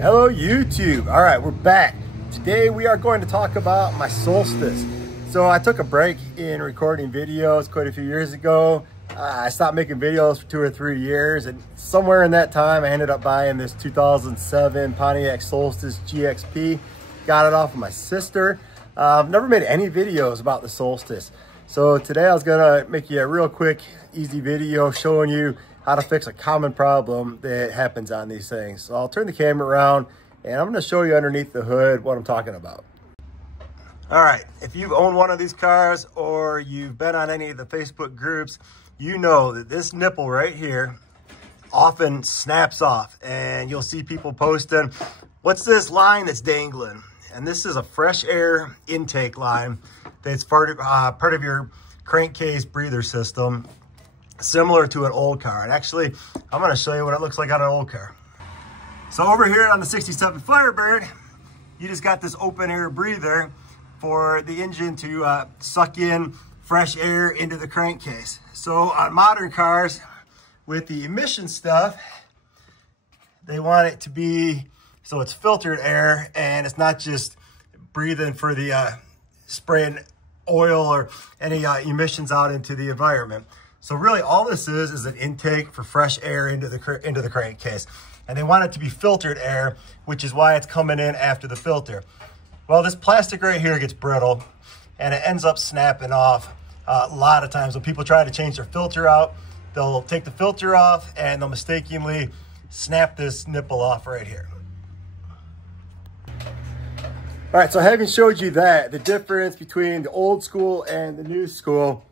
Hello YouTube. All right, we're back. Today we are going to talk about my Solstice. So I took a break in recording videos quite a few years ago. I stopped making videos for 2 or 3 years, and somewhere in that time I ended up buying this 2007 Pontiac Solstice GXP. Got it off of my sister. I've never made any videos about the Solstice. So today I was gonna make you a real quick, easy video showing you how to fix a common problem that happens on these things. So I'll turn the camera around and I'm gonna show you underneath the hood what I'm talking about. All right, if you've owned one of these cars or you've been on any of the Facebook groups, you know that this nipple right here often snaps off, and you'll see people posting, what's this line that's dangling? And this is a fresh air intake line that's part of your crankcase breather system, similar to an old car. And actually, I'm gonna show you what it looks like on an old car. So over here on the 67 Firebird, you just got this open air breather for the engine to suck in fresh air into the crankcase. So on modern cars with the emission stuff, they want it to be, so it's filtered air and it's not just breathing for the spraying oil or any emissions out into the environment. So really all this is an intake for fresh air into the crankcase. And they want it to be filtered air, which is why it's coming in after the filter. Well, this plastic right here gets brittle and it ends up snapping off. A lot of times when people try to change their filter out, they'll take the filter off and they'll mistakenly snap this nipple off right here. All right, so having showed you that, the difference between the old school and the new school,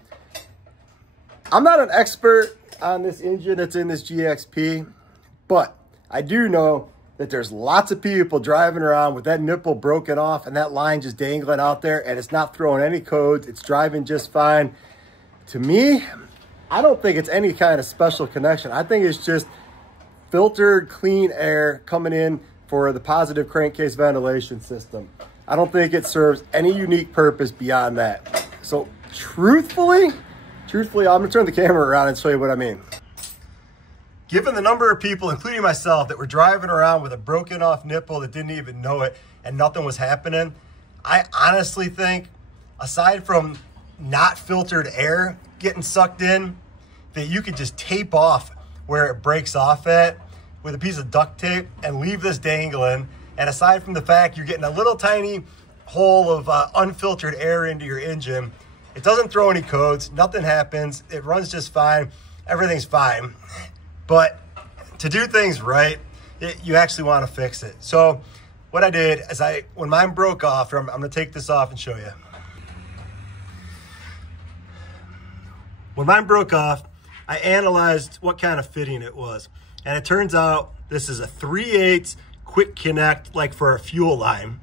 I'm not an expert on this engine that's in this GXP, but I do know that there's lots of people driving around with that nipple broken off and that line just dangling out there, and it's not throwing any codes. It's driving just fine. To me, I don't think it's any kind of special connection. I think it's just filtered clean air coming in for the positive crankcase ventilation system. I don't think it serves any unique purpose beyond that. So truthfully, I'm gonna turn the camera around and show you what I mean. Given the number of people, including myself, that were driving around with a broken off nipple that didn't even know it and nothing was happening, I honestly think, aside from not filtered air getting sucked in, that you could just tape off where it breaks off at with a piece of duct tape and leave this dangling. And aside from the fact you're getting a little tiny hole of unfiltered air into your engine, it doesn't throw any codes, nothing happens, it runs just fine, everything's fine. But to do things right, you actually want to fix it. So what I did is when mine broke off, I'm gonna take this off and show you. When mine broke off, I analyzed what kind of fitting it was. And it turns out this is a 3/8 quick connect, like for a fuel line.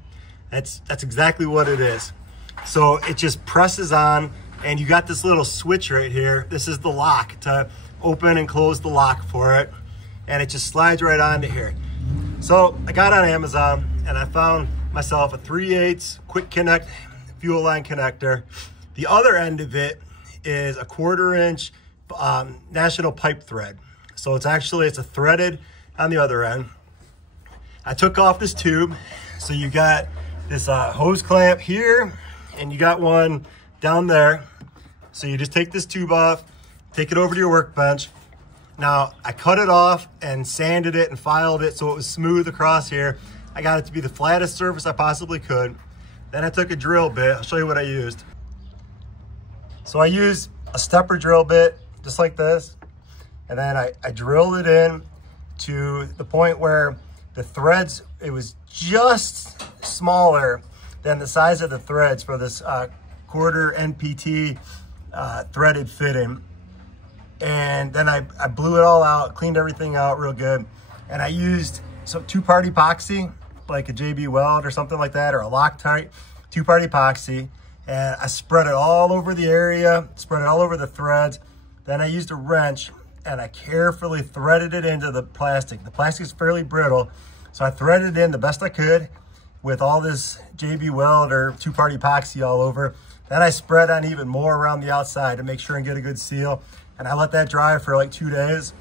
That's exactly what it is. So it just presses on, and you got this little switch right here. This is the lock to open and close the lock for it. And it just slides right onto here. So I got on Amazon and I found myself a 3/8 quick connect fuel line connector. The other end of it is a 1/4 inch national pipe thread. So it's a threaded on the other end. I took off this tube. So you got this hose clamp here, and you got one down there. So you just take this tube off, take it over to your workbench. Now I cut it off and sanded it and filed it so it was smooth across here. I got it to be the flattest surface I possibly could. Then I took a drill bit. I'll show you what I used. So I used a stepper drill bit, just like this. And then I drilled it in to the point where the threads, it was just smaller than the size of the threads for this 1/4 NPT threaded fitting. And then I blew it all out, cleaned everything out real good. And I used some 2-part epoxy, like a JB Weld or something like that, or a Loctite 2-part epoxy. And I spread it all over the area, spread it all over the threads. Then I used a wrench and I carefully threaded it into the plastic. The plastic is fairly brittle, so I threaded it in the best I could with all this JB Weld or 2-part epoxy all over. Then I spread on even more around the outside to make sure and get a good seal. And I let that dry for like 2 days.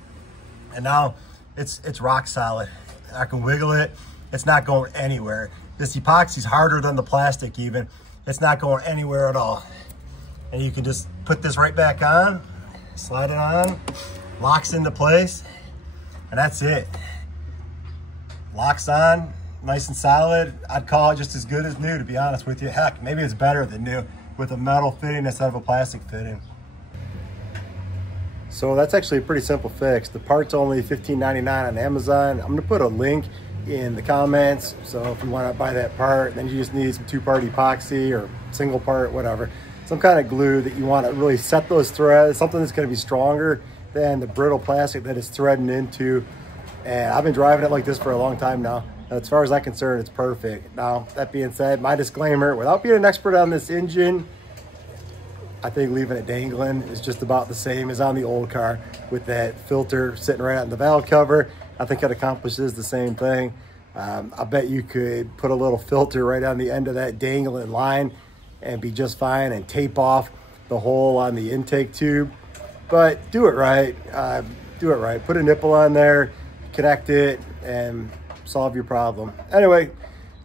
And now it's rock solid. I can wiggle it it's not going anywhere. This epoxy is harder than the plastic even. It's not going anywhere at all. And you can just put this right back on, slide it on, locks into place, and that's it. Locks on, nice and solid. I'd call it just as good as new, to be honest with you. Heck, maybe it's better than new with a metal fitting instead of a plastic fitting. So that's actually a pretty simple fix. The part's only $15.99 on Amazon. I'm gonna put a link in the comments. So if you wanna buy that part, then you just need some 2-part epoxy or single part, whatever. Some kind of glue that you wanna really set those threads, something that's gonna be stronger than the brittle plastic that it's threading into. And I've been driving it like this for a long time now. As far as I'm concerned, it's perfect. Now, that being said, my disclaimer, without being an expert on this engine, I think leaving it dangling is just about the same as on the old car with that filter sitting right on the valve cover. I think it accomplishes the same thing. I bet you could put a little filter right on the end of that dangling line and be just fine, and tape off the hole on the intake tube. But do it right. Do it right. Put a nipple on there, connect it, and solve your problem. Anyway,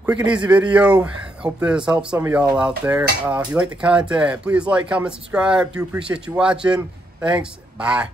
quick and easy video. Hope this helps some of y'all out there. If you like the content, please like, comment, subscribe. Do appreciate you watching. Thanks. Bye.